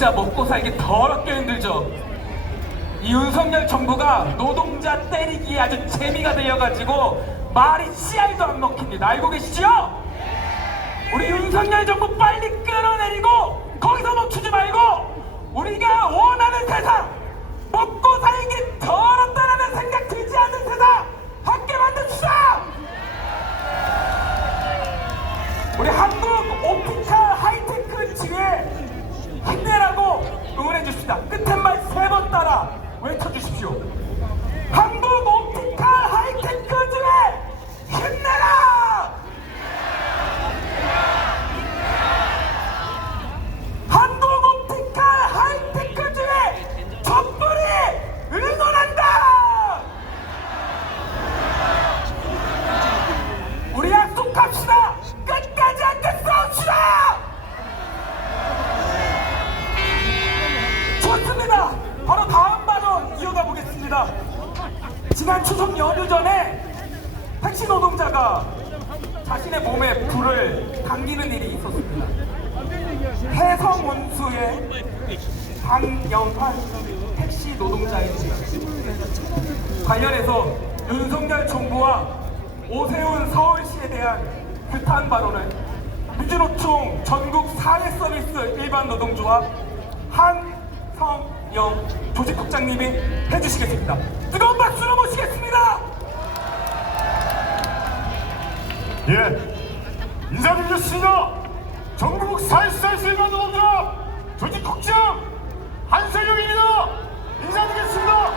진짜 먹고 살기 더럽게 힘들죠. 이 윤석열 정부가 노동자 때리기에 아주 재미가 들려가지고 말이 씨알도 안 먹힙니다. 알고 계시죠? 우리 윤석열 정부 빨리 끌어내리고 거기서 멈추지 말고 우리가 원하는 세상, 먹고 살기 더럽다라는 생각 들지 않는 세상 함께 만듭시다. 우리 한국 옵티컬 하이테크 지에 힘내라고 응원해 주십시다. 끝에 말 3번 따라 외쳐주십시오. 한국 옵티컬 하이테크 지에 힘내라! 한국 옵티컬 하이테크 지에 촛불이 응원한다! 우리 약속합시다. 끝까지 함께 싸웁시다. 좋습니다. 바로 다음 발언 이어가 보겠습니다. 지난 추석 연휴 전에 택시 노동자가 자신의 몸에 불을 당기는 일이 있었습니다. 해성운수의 강영환 택시 노동자입니다. 관련해서 윤석열 정부와 오세훈 서울시에 대한 규탄 발언을 민주노총 전국 사회서비스 일반 노동조합 한성영 조직국장님이 해주시겠습니다. 뜨거운 박수로 모시겠습니다. 예, 인사드리겠습니다. 전국 사회서비스 일반 노동조합 조직국장 한성영입니다. 인사드리겠습니다.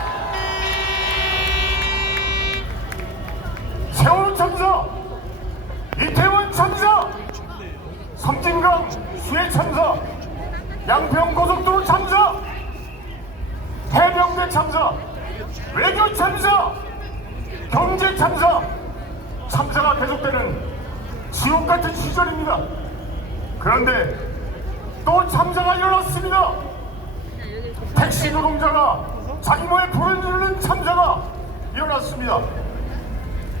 세월호 참사, 이태원 참사, 섬진강 수해 참사, 양평 고속도로 참사, 해병대 참사, 외교 참사, 경제 참사, 참사가 계속되는 지옥 같은 시절입니다. 그런데 또 참사가 일어났습니다. 택시 노동자가 자기 몸에 불을 지르는 참사가 일어났습니다.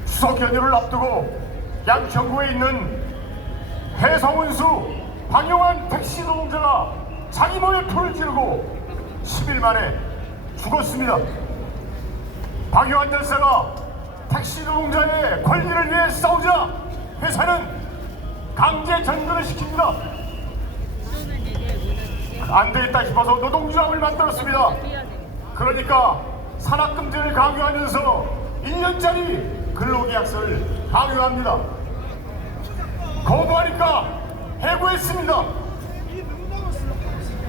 추석 연휴를 앞두고 양평구에 있는 해성운수 방영환 택시 노동자가 자기 몸에 불을 지르고 10일 만에 죽었습니다. 방영환 열사가 택시 노동자의 권리를 위해 싸우자 회사는 강제 전근을 시킵니다. 안 되겠다 싶어서 노동조합을 만들었습니다. 그러니까 산학금지를 강요하면서 1년짜리 근로계약서를 강요합니다. 거부하니까 해고했습니다.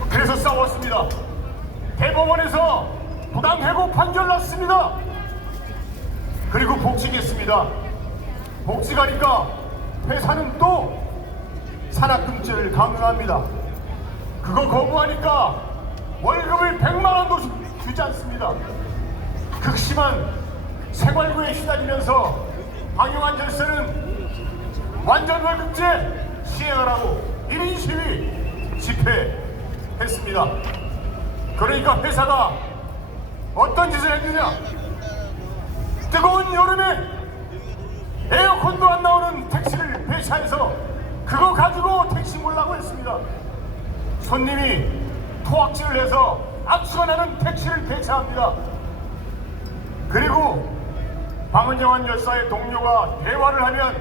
그래서 싸웠습니다. 대법원에서 부당해고 판결 났습니다. 그리고 복직했습니다. 복직하니까 회사는 또 산학금지를 강요합니다. 그거 거부하니까 월급을 100만 원도 주지 않습니다. 극심한 생활고에 시달리면서 방영환 열사는 완전 월급제 시행하라고 1인 시위 집회했습니다. 그러니까 회사가 어떤 짓을 했느냐? 뜨거운 여름에 에어컨도 안 나오는 택시를 배차해서 그거 가지고 택시 몰라고 했습니다. 손님이 토악질을 해서 악수가 나는 택시를 배차합니다. 그리고 방은영환 열사의 동료가 대화를 하면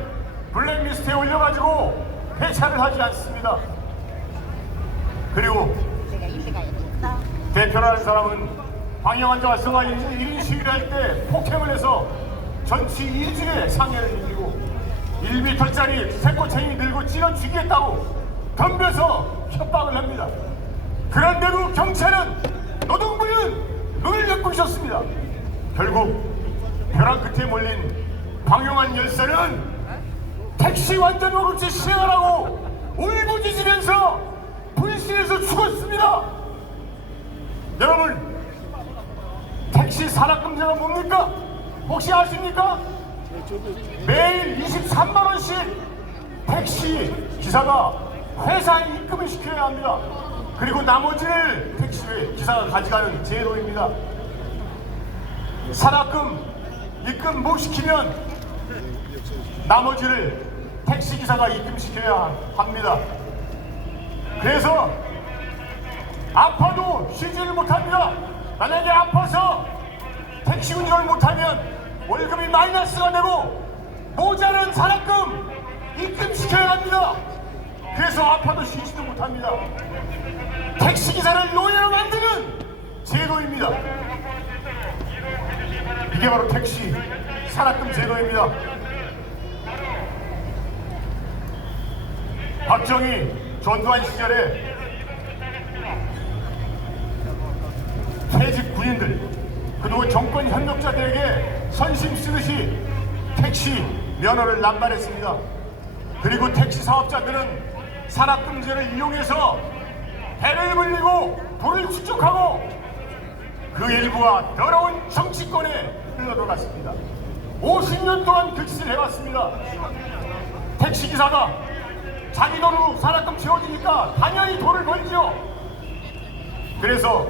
블랙리스트에 올려가지고 배차를 하지 않습니다. 그리고 대표라는 사람은 방영환 열사가 1인 시위를 할 때 폭행을 해서 전치 2주에 상해를 입히고 1m짜리 새꼬챙이 들고 찔러 죽이겠다고 덤벼서 협박을 합니다. 그런데도 경찰은 노동부는 눈을 감고 있었습니다. 결국 벼랑 끝에 몰린 방영환 열사는 택시 완전 월급제 시행하라고 울부짖으면서 분실해서 죽었습니다. 여러분, 택시 산학금지가 뭡니까? 혹시 아십니까? 매일 23만 원씩 택시 기사가 회사에 입금을 시켜야 합니다. 그리고 나머지를 택시 기사가 가져가는 제도입니다. 산학금 입금 못 시키면 나머지를 택시기사가 입금시켜야 합니다. 그래서 아파도 쉬지를 못합니다. 만약에 아파서 택시 운전을 못하면 월급이 마이너스가 되고 모자란 산학금 입금시켜야 합니다. 그래서 아파도 쉬지도 못합니다. 택시기사를 노예로 만드는 제도입니다. 이게 바로 택시 산학금 제도입니다. 박정희, 전두환 시절에 퇴직 군인들 그리고 정권 협력자들에게 선심 쓰듯이 택시 면허를 남발했습니다. 그리고 택시 사업자들은 산학금제를 이용해서 배를 불리고 부를 축적하고 그 일부가 더러운 정치권에 흘러들어갔습니다. 50년 동안 그 짓을 해왔습니다. 택시기사가 자기 돈으로 산학금 채워주니까 당연히 돈을 벌죠. 그래서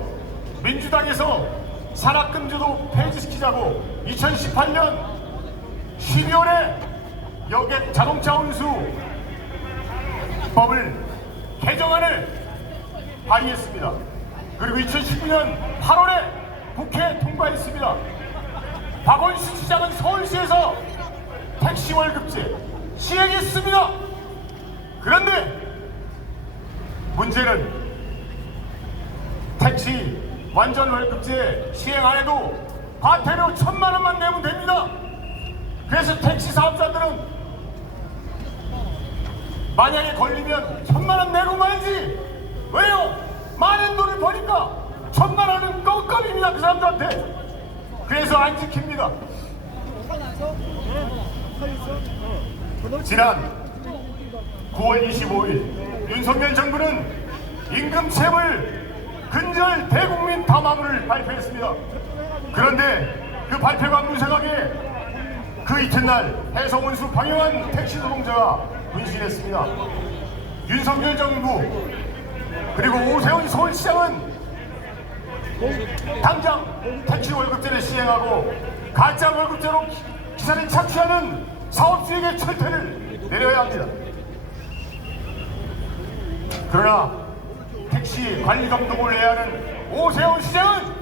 민주당에서 산학금제도 폐지시키자고 2018년 12월에 여객 자동차 운수 법을 개정안을 발의했습니다. 그리고 2019년 8월에 국회에 통과했습니다. 박원순 시장은 서울시에서 택시 월급제 시행했습니다. 그런데 문제는 택시 완전 월급제 시행 안 해도 과태료 1,000만 원만 내면 됩니다. 그래서 택시 사업자들은 만약에 걸리면 1,000만 원 내고 말지. 왜요? 많은 돈을 버니까 1,000만 원은 껌껌입니다. 그 사람들한테. 그래서 안 지킵니다. 지난 9월 25일 윤석열 정부는 임금체불 근절 대국민 담화문을 발표했습니다. 그런데 그 발표가 무색하게 그 이튿날 해성운수 방영한 택시 노동자가 분신했습니다. 윤석열 정부 그리고 오세훈 서울시장은 당장 택시 월급제를 시행하고 가짜 월급제로 기사를 착취하는 사업주에게 철퇴를 내려야 합니다. 그러나 택시 관리 감독을 해야 하는 오세훈 시장은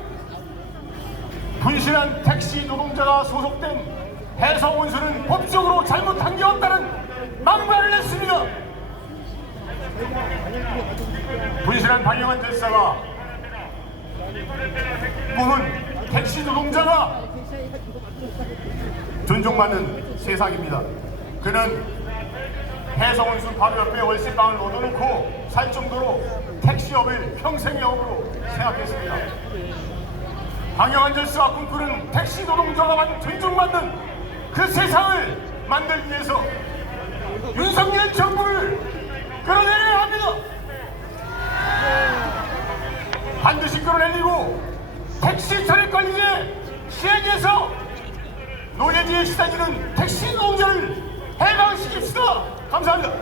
분신한 택시 노동자가 소속된 해성운수는 법적으로 잘못한 게 없다는 막말을 했습니다. 분신한 방영한 대사가 꿈은 택시 노동자가 존중받는 세상입니다. 그는 해성운수 바로 옆에 월세방을 얻어놓고 살 정도로 택시업을 평생의 업으로 생각했습니다. 방영한 절수가 꿈꾸는 택시 노동자가 존중받는 그 세상을 만들기 위해서 윤석열 정부를 끌어내려야 합니다. 반드시 끌어내리고 택시 철회관리제 시행해서 노예지에 시달리는 택시 노동자를 해방시킵시다. 감사합니다.